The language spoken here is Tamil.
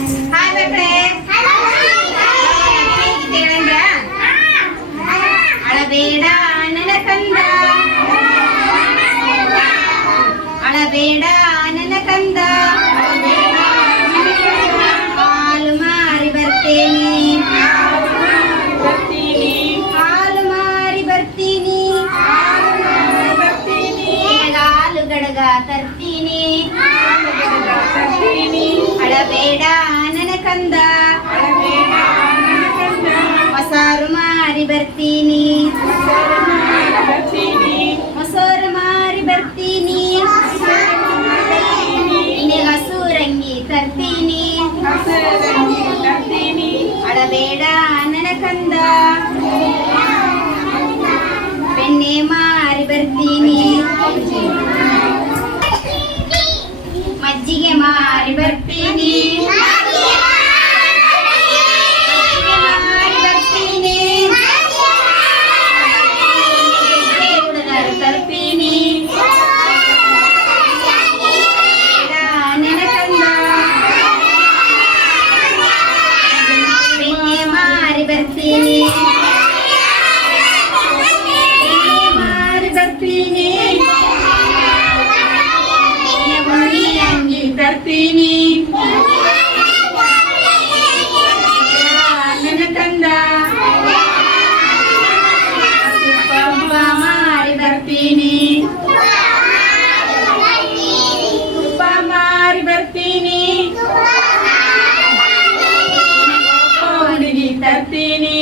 ஹாய் மக்களே அளவேடா அண்ணன கந்தா. அளவேடா அண்ணன கந்தா. பாலுமா அறிவர்த்தேனே கடகா தர்த்தினி. அடவேடா ಕಂದ ಮಸಾರು ಮಾರಿ ಬರ್ತೀನಿ ಮೊಸರು ಮಾರಿ ಬರ್ತೀನಿ ನಿನಗ ಸೂರಂಗಿ ತರ್ತೀನಿ ಅಳಬೇಡ ನನ್ನ ಕಂದ ಬೆಣ್ಣೆ ಮಾರಿ ಬರ್ತೀನಿ ಮಜ್ಜಿಗೆ ಮಾರಿ ಬರ್ತೀನಿ ಹೋಗುತ್ತೀನಿ ಅಣ್ಣನ ತಂದ ಮಾಡಿ ಬರ್ತೀನಿ ತುಪ್ಪ ಮಾರಿ ಬರ್ತೀನಿ ಹುಡುಗಿ ತರ್ತೀನಿ